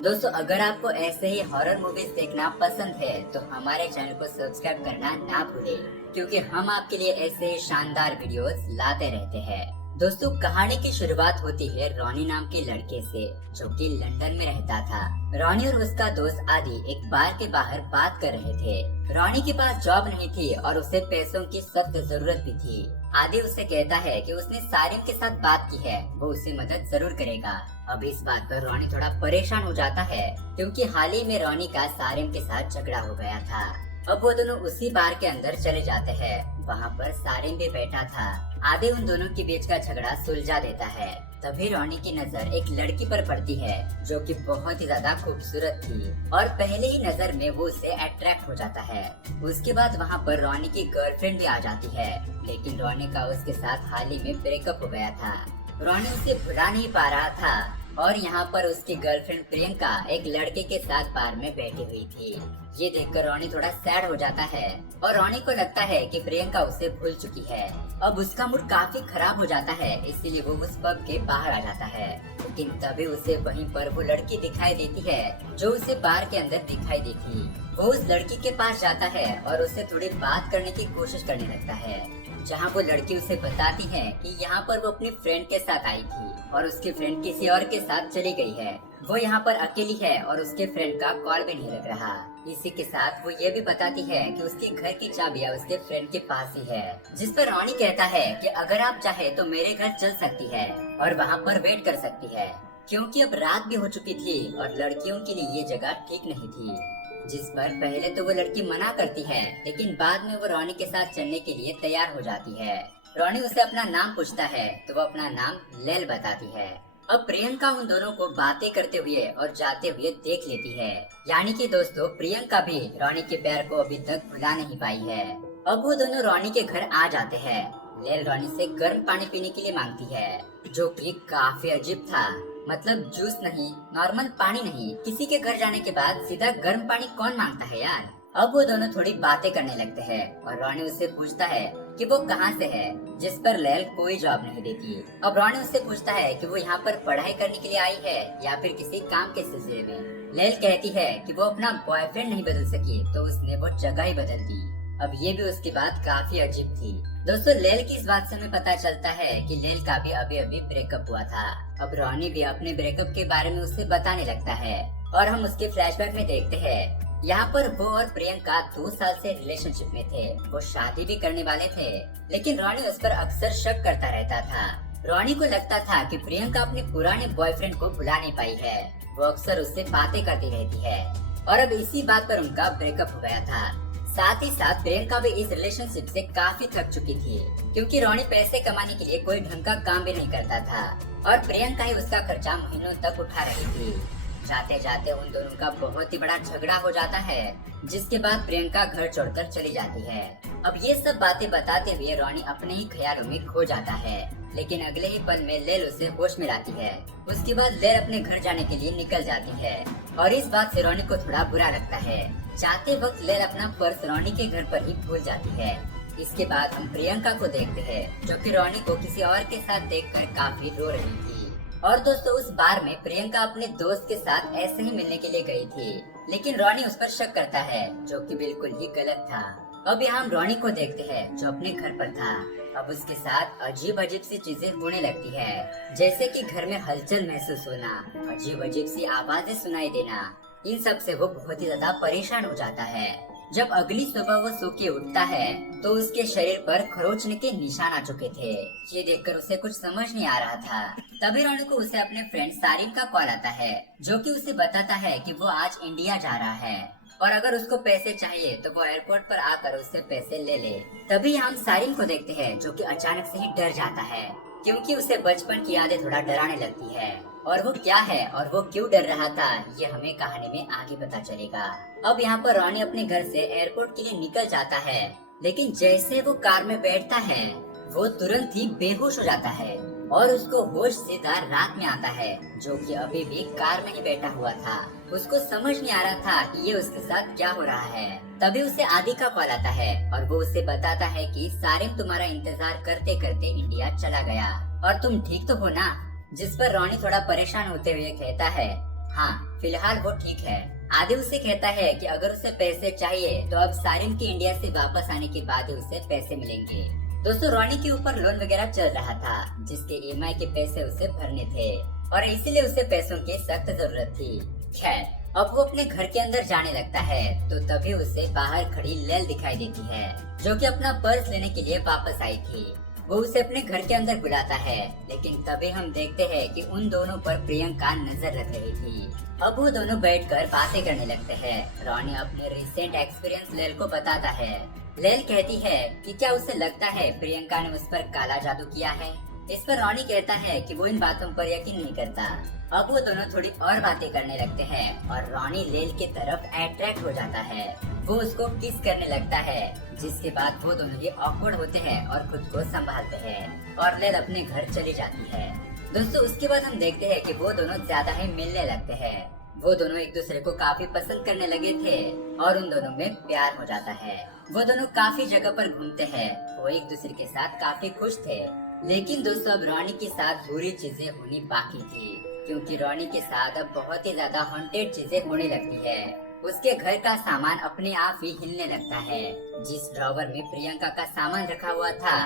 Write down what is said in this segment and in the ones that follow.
दोस्तों, अगर आपको ऐसे ही हॉरर मूवीज देखना पसंद है तो हमारे चैनल को सब्सक्राइब करना ना भूलें, क्योंकि हम आपके लिए ऐसे शानदार वीडियोस लाते रहते हैं। दोस्तों, कहानी की शुरुआत होती है रॉनी नाम के लड़के से, जो कि लंदन में रहता था। रॉनी और उसका दोस्त आदि एक बार के बाहर बात कर रहे थे। रॉनी के पास जॉब नहीं थी और उसे पैसों की सख्त जरूरत भी थी। आदि उससे कहता है कि उसने सारिम के साथ बात की है, वो उसे मदद जरूर करेगा। अब इस बात पर रॉनी थोड़ा परेशान हो जाता है, क्योंकि हाल ही में रॉनी का सारिम के साथ झगड़ा हो गया था। अब वो दोनों उसी बार के अंदर चले जाते हैं। वहाँ पर सारिम भी बैठा था। आदि उन दोनों के बीच का झगड़ा सुलझा देता है। तभी रॉनी की नजर एक लड़की पर पड़ती है, जो कि बहुत ही ज्यादा खूबसूरत थी और पहले ही नजर में वो उससे अट्रैक्ट हो जाता है। उसके बाद वहाँ पर रॉनी की गर्लफ्रेंड भी आ जाती है, लेकिन रॉनी का उसके साथ हाल ही में ब्रेकअप हो गया था। रॉनी उसे भुला नहीं पा रहा था और यहाँ पर उसकी गर्लफ्रेंड प्रियंका एक लड़के के साथ बार में बैठी हुई थी। ये देखकर रॉनी थोड़ा सैड हो जाता है और रॉनी को लगता है कि प्रियंका उसे भूल चुकी है। अब उसका मूड काफी खराब हो जाता है, इसीलिए वो उस पब के बाहर आ जाता है। लेकिन तभी उसे वहीं पर वो लड़की दिखाई देती है, जो उसे बार के अंदर दिखाई दी थी। वो उस लड़की के पास जाता है और उससे थोड़ी बात करने की कोशिश करने लगता है, जहाँ वो लड़की उसे बताती है कि यहाँ पर वो अपनी फ्रेंड के साथ आई थी और उसकी फ्रेंड किसी और के साथ चली गई है। वो यहाँ पर अकेली है और उसके फ्रेंड का कॉल भी नहीं लग रहा। इसी के साथ वो ये भी बताती है कि उसके घर की चाबियां उसके फ्रेंड के पास ही है। जिस पर रॉनी कहता है कि अगर आप चाहे तो मेरे घर चल सकती है और वहाँ पर वेट कर सकती है, क्योंकि अब रात भी हो चुकी थी और लड़कियों के लिए ये जगह ठीक नहीं थी। जिस पर पहले तो वो लड़की मना करती है, लेकिन बाद में वो रॉनी के साथ चलने के लिए तैयार हो जाती है। रॉनी उसे अपना नाम पूछता है तो वो अपना नाम लेल बताती है। अब प्रियंका उन दोनों को बातें करते हुए और जाते हुए देख लेती है। यानी कि दोस्तों, प्रियंका भी रॉनी के प्यार को अभी तक भुला नहीं पाई है। अब वो दोनों रॉनी के घर आ जाते हैं। लेल रॉनी से गर्म पानी पीने के लिए मांगती है, जो कि काफी अजीब था। मतलब जूस नहीं, नॉर्मल पानी नहीं। किसी के घर जाने के बाद सीधा गर्म पानी कौन मांगता है यार। अब वो दोनों थोड़ी बातें करने लगते हैं और रॉनी उससे पूछता है कि वो कहाँ से है, जिस पर लेल कोई जवाब नहीं देती। अब रॉनी उससे पूछता है कि वो यहाँ पर पढ़ाई करने के लिए आई है या फिर किसी काम के सिलसिले में। लेल कहती है कि वो अपना बॉयफ्रेंड नहीं बदल सकी, तो उसने वो जगह ही बदल दी। अब ये भी उसकी बात काफी अजीब थी। दोस्तों, लेल की इस बात से हमें पता चलता है कि लेल का भी अभी अभी ब्रेकअप हुआ था। अब रॉनी भी अपने ब्रेकअप के बारे में उससे बताने लगता है और हम उसके फ्लैशबैक में देखते हैं। यहाँ पर वो और प्रियंका 2 साल से रिलेशनशिप में थे। वो शादी भी करने वाले थे, लेकिन रॉनी उस पर अक्सर शक करता रहता था। रॉनी को लगता था कि प्रियंका अपने पुराने बॉयफ्रेंड को भुला नहीं पाई है। वो अक्सर उससे बातें करती रहती है और अब इसी बात पर उनका ब्रेकअप हो गया था। साथ ही साथ प्रियंका भी इस रिलेशनशिप से काफी थक चुकी थी, क्योंकि रॉनी पैसे कमाने के लिए कोई ढंग का काम भी नहीं करता था और प्रियंका ही उसका खर्चा महीनों तक उठा रही थी। जाते जाते उन दोनों का बहुत ही बड़ा झगड़ा हो जाता है, जिसके बाद प्रियंका घर छोड़कर चली जाती है। अब ये सब बातें बताते हुए रॉनी अपने ही ख्यालों में खो जाता है, लेकिन अगले ही पल में लेल उसे होश में लाती है। उसके बाद लेल अपने घर जाने के लिए निकल जाती है और इस बात से रॉनी को थोड़ा बुरा लगता है। जाते वक्त लेल अपना पर्स रॉनी के घर पर ही भूल जाती है। इसके बाद हम प्रियंका को देखते हैं, जो कि रॉनी को किसी और के साथ देखकर काफी रो रही थी। और दोस्तों, उस बार में प्रियंका अपने दोस्त के साथ ऐसे ही मिलने के लिए गई थी, लेकिन रॉनी उस पर शक करता है, जो कि बिल्कुल ही गलत था। अब यहाँ हम रॉनी को देखते हैं, जो अपने घर पर था। अब उसके साथ अजीब अजीब सी चीजें होने लगती है, जैसे कि घर में हलचल महसूस होना, अजीब अजीब सी आवाजें सुनाई देना। इन सब से वो बहुत ही ज्यादा परेशान हो जाता है। जब अगली सुबह वो सो के उठता है तो उसके शरीर पर खरोंचने के निशान आ चुके थे। ये देखकर उसे कुछ समझ नहीं आ रहा था। तभी रॉनी को उसे अपने फ्रेंड सारिम का कॉल आता है, जो कि उसे बताता है कि वो आज इंडिया जा रहा है और अगर उसको पैसे चाहिए तो वो एयरपोर्ट पर आकर उससे पैसे ले ले। तभी हम सारिम को देखते हैं, जो कि अचानक से ही डर जाता है, क्योंकि उसे बचपन की यादें थोड़ा डराने लगती है। और वो क्या है और वो क्यों डर रहा था, ये हमें कहानी में आगे पता चलेगा। अब यहाँ पर रॉनी अपने घर से एयरपोर्ट के लिए निकल जाता है, लेकिन जैसे वो कार में बैठता है वो तुरंत ही बेहोश हो जाता है और उसको होश सीधा रात में आता है, जो कि अभी भी कार में ही बैठा हुआ था। उसको समझ नहीं आ रहा था कि ये उसके साथ क्या हो रहा है। तभी उसे आदि का कॉल आता है और वो उसे बताता है कि सारिम तुम्हारा इंतजार करते करते इंडिया चला गया और तुम ठीक तो हो ना। जिस पर रॉनी थोड़ा परेशान होते हुए कहता है हाँ, फिलहाल वो ठीक है। आदि उसे कहता है कि अगर उसे पैसे चाहिए तो अब सारिन के इंडिया से वापस आने के बाद ही उसे पैसे मिलेंगे। दोस्तों, रॉनी के ऊपर लोन वगैरह चल रहा था जिसके ईएमआई के पैसे उसे भरने थे और इसीलिए उसे पैसों की सख्त जरूरत थी। खैर, अब वो अपने घर के अंदर जाने लगता है तो तभी उसे बाहर खड़ी लेल दिखाई देती है जो कि अपना पर्स लेने के लिए वापस आई थी। वो उसे अपने घर के अंदर बुलाता है, लेकिन तभी हम देखते हैं कि उन दोनों पर प्रियंका नजर रख रही थी। अब वो दोनों बैठकर बातें करने लगते हैं। रॉनी अपने रिसेंट एक्सपीरियंस लेल को बताता है। लेल कहती है कि क्या उसे लगता है प्रियंका ने उस पर काला जादू किया है। इस पर रॉनी कहता है कि वो इन बातों पर यकीन नहीं करता। अब वो दोनों थोड़ी और बातें करने लगते हैं और रॉनी लेल की तरफ अट्रैक्ट हो जाता है। वो उसको किस करने लगता है, जिसके बाद वो दोनों ही ऑकवर्ड होते हैं और खुद को संभालते हैं और लेल अपने घर चली जाती है। दोस्तों, उसके बाद हम देखते हैं कि वो दोनों ज्यादा ही मिलने लगते हैं। वो दोनों एक दूसरे को काफी पसंद करने लगे थे और उन दोनों में प्यार हो जाता है। वो दोनों काफी जगह पर घूमते हैं। वो एक दूसरे के साथ काफी खुश थे। लेकिन दोस्तों, अब रॉनी के साथ बुरी चीजें होनी बाकी थी, क्योंकि रॉनी के साथ अब बहुत ही ज्यादा हॉन्टेड चीजें होने लगती है। उसके घर का सामान अपने आप ही हिलने लगता है। जिस ड्रॉवर में प्रियंका का सामान रखा हुआ था,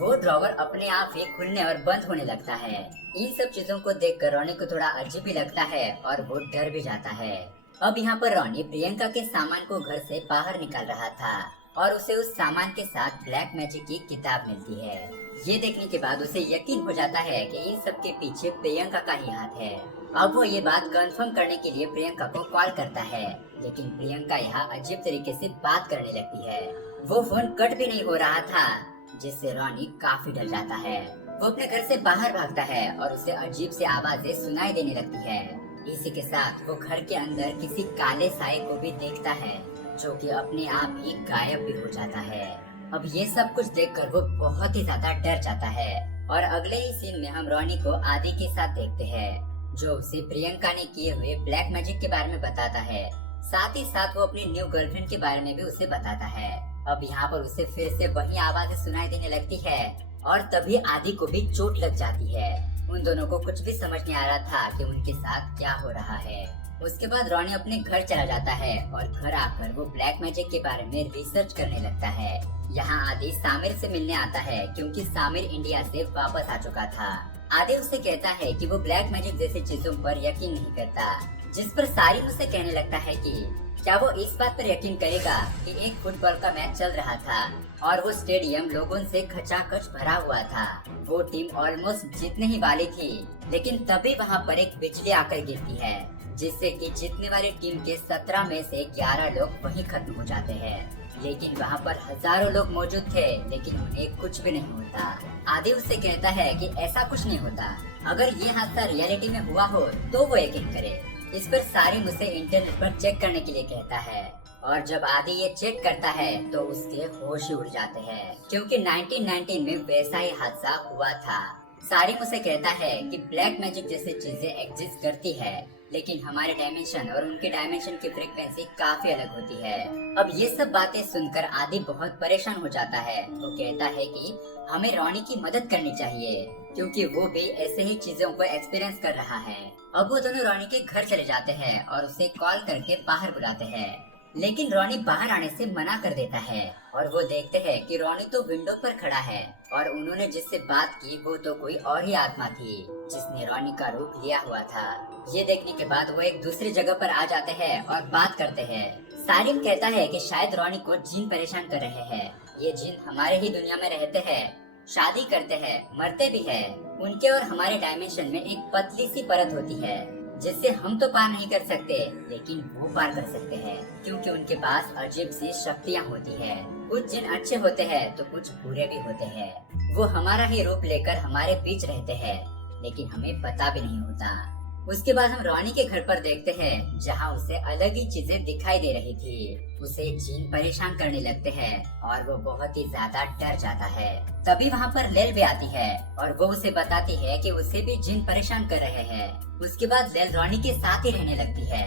वो ड्रॉवर अपने आप ही खुलने और बंद होने लगता है। इन सब चीजों को देखकर रॉनी को थोड़ा अजीब भी लगता है और वो डर भी जाता है। अब यहाँ पर रॉनी प्रियंका के सामान को घर से बाहर निकाल रहा था और उसे उस सामान के साथ ब्लैक मैजिक की किताब मिलती है। ये देखने के बाद उसे यकीन हो जाता है कि इन सब के पीछे प्रियंका का ही हाथ है। अब वो ये बात कंफर्म करने के लिए प्रियंका को कॉल करता है, लेकिन प्रियंका यहाँ अजीब तरीके से बात करने लगती है। वो फोन कट भी नहीं हो रहा था, जिससे रॉनी काफी डर जाता है। वो अपने घर से बाहर भागता है और उसे अजीब सी आवाजें सुनाई देने लगती है। इसी के साथ वो घर के अंदर किसी काले साए को भी देखता है जो कि अपने आप ही गायब भी हो जाता है। अब ये सब कुछ देखकर वो बहुत ही ज्यादा डर जाता है और अगले ही सीन में हम रॉनी को आदि के साथ देखते हैं, जो उसे प्रियंका ने किए हुए ब्लैक मैजिक के बारे में बताता है। साथ ही साथ वो अपनी न्यू गर्लफ्रेंड के बारे में भी उसे बताता है। अब यहाँ पर उसे फिर से वही आवाजें सुनाई देने लगती है और तभी आदि को भी चोट लग जाती है। उन दोनों को कुछ भी समझ नहीं आ रहा था कि उनके साथ क्या हो रहा है। उसके बाद रॉनी अपने घर चला जाता है और घर आकर वो ब्लैक मैजिक के बारे में रिसर्च करने लगता है। यहाँ आदि सामिर से मिलने आता है, क्योंकि सामिर इंडिया से वापस आ चुका था। आदि उसे कहता है कि वो ब्लैक मैजिक जैसी चीजों पर यकीन नहीं करता, जिस पर सारिन उसे कहने लगता है कि क्या वो इस बात पर यकीन करेगा कि एक फुटबॉल का मैच चल रहा था और वो स्टेडियम लोगों से खचाखच भरा हुआ था। वो टीम ऑलमोस्ट जीतने ही वाली थी, लेकिन तभी वहाँ पर एक बिजली आकर गिरती है, जिससे कि जीतने वाली टीम के 17 में से 11 लोग वहीं खत्म हो जाते हैं। लेकिन वहाँ पर हजारों लोग मौजूद थे, लेकिन उन्हें कुछ भी नहीं होता। आदि उससे कहता है कि ऐसा कुछ नहीं होता, अगर ये हादसा रियलिटी में हुआ हो तो वो यकीन करे। इस पर सारिन उसे इंटरनेट पर चेक करने के लिए कहता है और जब आदि ये चेक करता है तो उसके होश ही उड़ जाते हैं, क्योंकि 1919 में वैसा ही हादसा हुआ था। सारिन उसे कहता है कि ब्लैक मैजिक जैसी चीजें एग्जिस्ट करती है, लेकिन हमारे डायमेंशन और उनके डायमेंशन की फ्रीक्वेंसी काफी अलग होती है। अब ये सब बातें सुनकर आदि बहुत परेशान हो जाता है। वो कहता है कि हमें रॉनी की मदद करनी चाहिए, क्योंकि वो भी ऐसे ही चीजों को एक्सपीरियंस कर रहा है। अब वो दोनों रॉनी के घर चले जाते हैं और उसे कॉल करके बाहर बुलाते हैं, लेकिन रॉनी बाहर आने से मना कर देता है और वो देखते हैं कि रॉनी तो विंडो पर खड़ा है और उन्होंने जिससे बात की वो तो कोई और ही आत्मा थी जिसने रॉनी का रूप लिया हुआ था। ये देखने के बाद वो एक दूसरी जगह पर आ जाते हैं और बात करते हैं। सारिन कहता है कि शायद रॉनी को जिन परेशान कर रहे हैं। ये जिन हमारे ही दुनिया में रहते हैं, शादी करते हैं, मरते भी हैं। उनके और हमारे डायमेंशन में एक पतली सी परत होती है जिससे हम तो पार नहीं कर सकते, लेकिन वो पार कर सकते हैं, क्योंकि उनके पास अजीब सी शक्तियाँ होती है। कुछ जिन अच्छे होते हैं तो कुछ बुरे भी होते हैं। वो हमारा ही रूप लेकर हमारे बीच रहते हैं, लेकिन हमें पता भी नहीं होता। उसके बाद हम रॉनी के घर पर देखते हैं, जहाँ उसे अलग ही चीजें दिखाई दे रही थी। उसे जिन परेशान करने लगते हैं और वो बहुत ही ज्यादा डर जाता है। तभी वहाँ पर लेल भी आती है और वो उसे बताती है कि उसे भी जिन परेशान कर रहे हैं। उसके बाद लेल रॉनी के साथ ही रहने लगती है।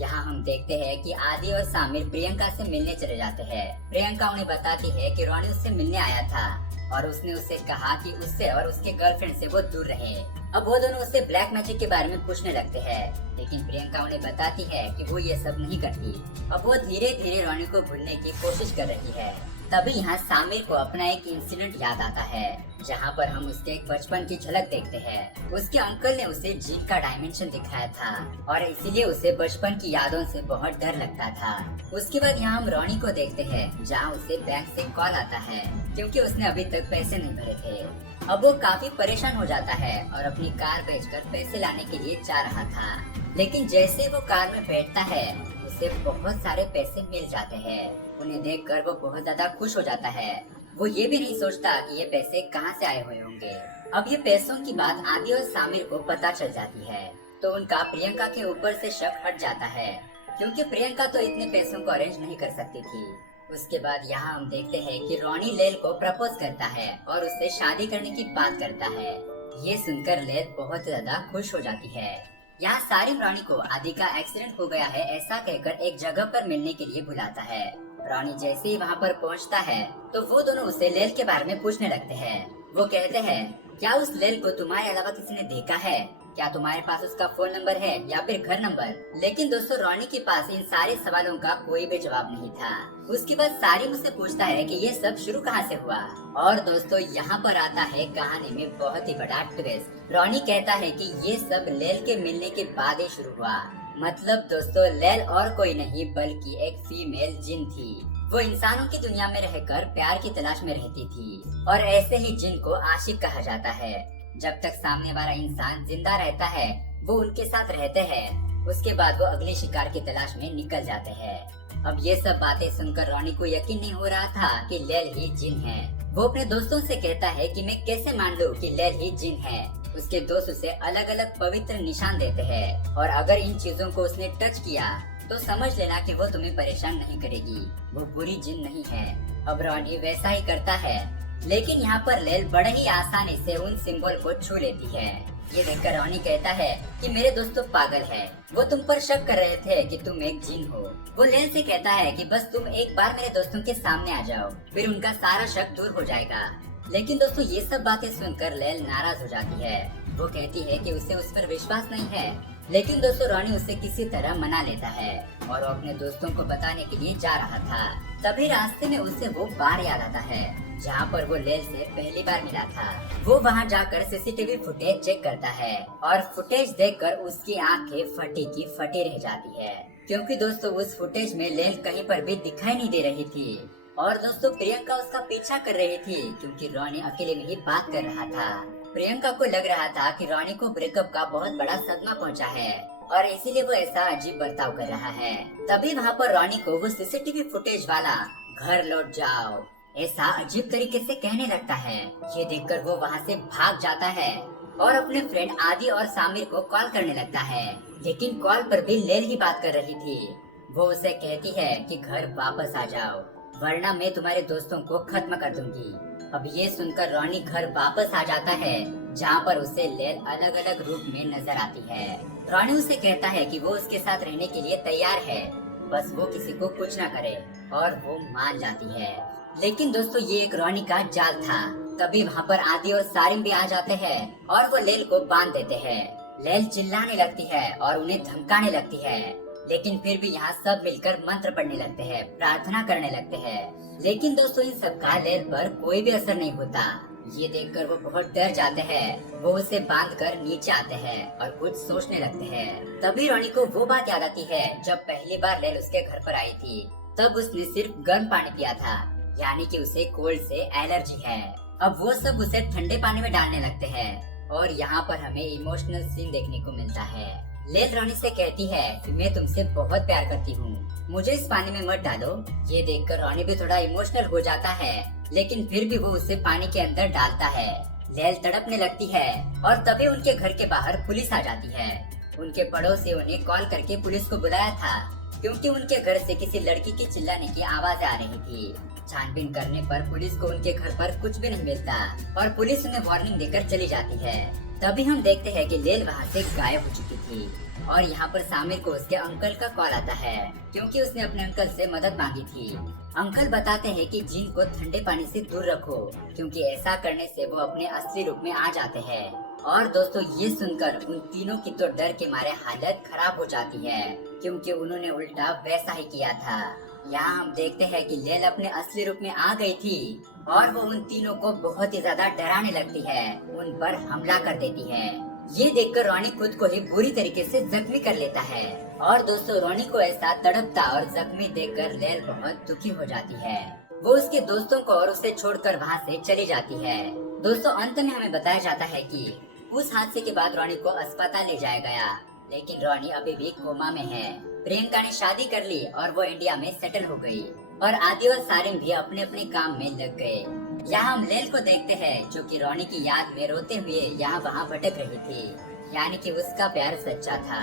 यहाँ हम देखते हैं कि आदि और सामिर प्रियंका से मिलने चले जाते हैं। प्रियंका उन्हें बताती है कि रोनी उससे मिलने आया था और उसने उससे कहा कि उससे और उसके गर्लफ्रेंड से वो दूर रहे। अब वो दोनों उससे ब्लैक मैजिक के बारे में पूछने लगते हैं, लेकिन प्रियंका उन्हें बताती है कि वो ये सब नहीं करती। अब वो धीरे धीरे रोनी को भूलने की कोशिश कर रही है। तभी यहाँ सामिर को अपना एक इंसिडेंट याद आता है, जहाँ पर हम उसके एक बचपन की झलक देखते हैं। उसके अंकल ने उसे जीन का डायमेंशन दिखाया था और इसीलिए उसे बचपन की यादों से बहुत डर लगता था। उसके बाद यहाँ हम रोनी को देखते हैं, जहाँ उसे बैंक से कॉल आता है क्योंकि उसने अभी तक पैसे नहीं भरे थे। अब वो काफी परेशान हो जाता है और अपनी कार बेचकर पैसे लाने के लिए जा रहा था, लेकिन जैसे वो कार में बैठता है उसे बहुत सारे पैसे मिल जाते हैं। उन्हें देखकर वो बहुत ज्यादा खुश हो जाता है। वो ये भी नहीं सोचता कि ये पैसे कहाँ से आए हुए होंगे। अब ये पैसों की बात आदि और सामिर को पता चल जाती है, तो उनका प्रियंका के ऊपर से शक हट जाता है, क्योंकि प्रियंका तो इतने पैसों को अरेंज नहीं कर सकती थी। उसके बाद यहाँ हम देखते हैं कि रोनी लेल को प्रपोज करता है और उससे शादी करने की बात करता है। ये सुनकर लेल बहुत ज्यादा खुश हो जाती है। यहाँ सारिम रोनी को आदि का एक्सीडेंट हो गया है ऐसा कहकर एक जगह पर मिलने के लिए बुलाता है। रोनी जैसे ही वहाँ पर पहुँचता है तो वो दोनों उसे लेल के बारे में पूछने लगते हैं। वो कहते हैं, क्या उस लेल को तुम्हारे अलावा किसी ने देखा है? क्या तुम्हारे पास उसका फोन नंबर है या फिर घर नंबर? लेकिन दोस्तों रोनी के पास इन सारे सवालों का कोई भी जवाब नहीं था। उसके बाद सारिम उससे पूछता है कि ये सब शुरू कहाँ से हुआ। और दोस्तों यहाँ पर आता है कहानी में बहुत ही बड़ा ट्विस्ट। रोनी कहता है कि ये सब लेल के मिलने के बाद ही शुरू हुआ। मतलब दोस्तों लेल और कोई नहीं बल्कि एक फीमेल जिन थी। वो इंसानों की दुनिया में रहकर प्यार की तलाश में रहती थी और ऐसे ही जिन को आशिक कहा जाता है। जब तक सामने वाला इंसान जिंदा रहता है वो उनके साथ रहते हैं, उसके बाद वो अगले शिकार की तलाश में निकल जाते हैं। अब ये सब बातें सुनकर रोनी को यकीन नहीं हो रहा था कि लेल ही जिन है। वो अपने दोस्तों से कहता है कि मैं कैसे मान लूं कि लेल ही जिन है। उसके दोस्त उसे अलग अलग पवित्र निशान देते हैं और अगर इन चीजों को उसने टच किया तो समझ लेना कि वो तुम्हें परेशान नहीं करेगी, वो बुरी जिन नहीं है। अब रोनी वैसा ही करता है, लेकिन यहाँ पर लेल बड़े ही आसानी से उन सिंबल को छू लेती है। ये देखकर रोनी कहता है कि मेरे दोस्त तो पागल है, वो तुम पर शक कर रहे थे कि तुम एक जिन हो। वो लेल से कहता है कि बस तुम एक बार मेरे दोस्तों के सामने आ जाओ, फिर उनका सारा शक दूर हो जाएगा। लेकिन दोस्तों ये सब बातें सुनकर लेल नाराज हो जाती है। वो कहती है कि उसे उस पर विश्वास नहीं है, लेकिन दोस्तों रोनी उसे किसी तरह मना लेता है और वो अपने दोस्तों को बताने के लिए जा रहा था। तभी रास्ते में उसे वो बार याद आता है जहाँ पर वो लेल से पहली बार मिला था। वो वहाँ जाकर सीसीटीवी फुटेज चेक करता है और फुटेज देखकर उसकी आंखें फटी की फटी रह जाती है, क्योंकि दोस्तों उस फुटेज में लेल कहीं पर भी दिखाई नहीं दे रही थी। और दोस्तों प्रियंका उसका पीछा कर रही थी क्योंकि रोनी अकेले में ही बात कर रहा था। प्रियंका को लग रहा था कि रोनी को ब्रेकअप का बहुत बड़ा सदमा पहुंचा है और इसीलिए वो ऐसा अजीब बर्ताव कर रहा है। तभी वहाँ पर रोनी को वो सीसीटीवी फुटेज वाला घर लौट जाओ ऐसा अजीब तरीके से कहने लगता है। ये देखकर वो वहाँ से भाग जाता है और अपने फ्रेंड आदि और सामिर को कॉल करने लगता है, लेकिन कॉल पर भी लेल ही बात कर रही थी। वो उसे कहती है कि घर वापस आ जाओ वरना मैं तुम्हारे दोस्तों को खत्म कर दूंगी। अब ये सुनकर रोनी घर वापस आ जाता है जहाँ पर उसे लेल अलग अलग रूप में नजर आती है। रोनी उसे कहता है कि वो उसके साथ रहने के लिए तैयार है, बस वो किसी को कुछ ना करे, और वो मान जाती है। लेकिन दोस्तों ये एक रोनी का जाल था। तभी वहाँ पर आदि और सारिम भी आ जाते हैं और वो लेल को बांध देते हैं। लेल चिल्लाने लगती है और उन्हें धमकाने लगती है, लेकिन फिर भी यहाँ सब मिलकर मंत्र पढ़ने लगते हैं, प्रार्थना करने लगते हैं। लेकिन दोस्तों इन सब का लेल पर कोई भी असर नहीं होता। ये देखकर वो बहुत डर जाते हैं। वो उसे बांधकर नीचे आते हैं और कुछ सोचने लगते हैं। तभी रोनी को वो बात याद आती है जब पहली बार लेल उसके घर पर आई थी, तब उसने सिर्फ गर्म पानी पिया था, यानी कि उसे कोल्ड से एलर्जी है। अब वो सब उसे ठंडे पानी में डालने लगते हैं और यहाँ पर हमें इमोशनल सीन देखने को मिलता है। लेल रोनी से कहती है कि मैं तुमसे बहुत प्यार करती हूँ, मुझे इस पानी में मत डालो। ये देखकर रोनी भी थोड़ा इमोशनल हो जाता है, लेकिन फिर भी वो उसे पानी के अंदर डालता है। लेल तड़पने लगती है और तभी उनके घर के बाहर पुलिस आ जाती है। उनके पड़ोसियों ने कॉल करके पुलिस को बुलाया था क्योंकि उनके घर से किसी लड़की की चिल्लाने की आवाज आ रही थी। छानबीन करने पर पुलिस को उनके घर पर कुछ भी नहीं मिलता और पुलिस उन्हें वार्निंग देकर चली जाती है। तभी हम देखते हैं कि लेल वहाँ से गायब हो चुकी थी और यहाँ पर सामिर को उसके अंकल का कॉल आता है क्योंकि उसने अपने अंकल से मदद मांगी थी। अंकल बताते हैं कि जिन को ठंडे पानी से दूर रखो क्योंकि ऐसा करने से वो अपने असली रूप में आ जाते हैं। और दोस्तों ये सुनकर उन तीनों की तो डर के मारे हालत खराब हो जाती है क्योंकि उन्होंने उल्टा वैसा ही किया था। यहाँ हम देखते हैं कि लेल अपने असली रूप में आ गई थी और वो उन तीनों को बहुत ही ज्यादा डराने लगती है, उन पर हमला कर देती है। ये देखकर रोनी खुद को ही बुरी तरीके से जख्मी कर लेता है और दोस्तों रोनी को ऐसा तड़पता और जख्मी देखकर लेल बहुत दुखी हो जाती है। वो उसके दोस्तों को और उसे छोड़कर वहाँ से चली जाती है। दोस्तों अंत में हमें बताया जाता है कि उस हादसे के बाद रोनी को अस्पताल ले जाया गया, लेकिन रोनी अभी भी कोमा में है। प्रियंका ने शादी कर ली और वो इंडिया में सेटल हो गई और आदि और सारिम भी अपने अपने काम में लग गए। यहाँ हम लेल को देखते हैं जो कि रोनी की याद में रोते हुए यहाँ वहाँ भटक रही थी, यानी कि उसका प्यार सच्चा था।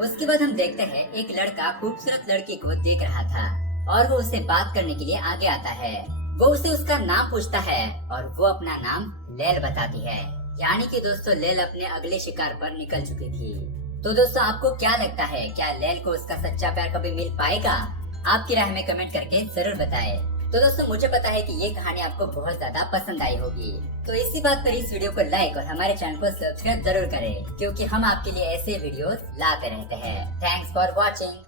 उसके बाद हम देखते हैं एक लड़का खूबसूरत लड़की को देख रहा था और वो उससे बात करने के लिए आगे आता है। वो उसे उसका नाम पूछता है और वो अपना नाम लेल बताती है, यानी कि दोस्तों लेल अपने अगले शिकार पर निकल चुकी थी। तो दोस्तों आपको क्या लगता है, क्या लेल को उसका सच्चा प्यार कभी मिल पाएगा? आपकी राय में कमेंट करके जरूर बताएं। तो दोस्तों मुझे पता है कि ये कहानी आपको बहुत ज्यादा पसंद आई होगी, तो इसी बात पर इस वीडियो को लाइक और हमारे चैनल को सब्सक्राइब जरूर करें क्योंकि हम आपके लिए ऐसे वीडियोस लाते रहते हैं। Thanks for watching.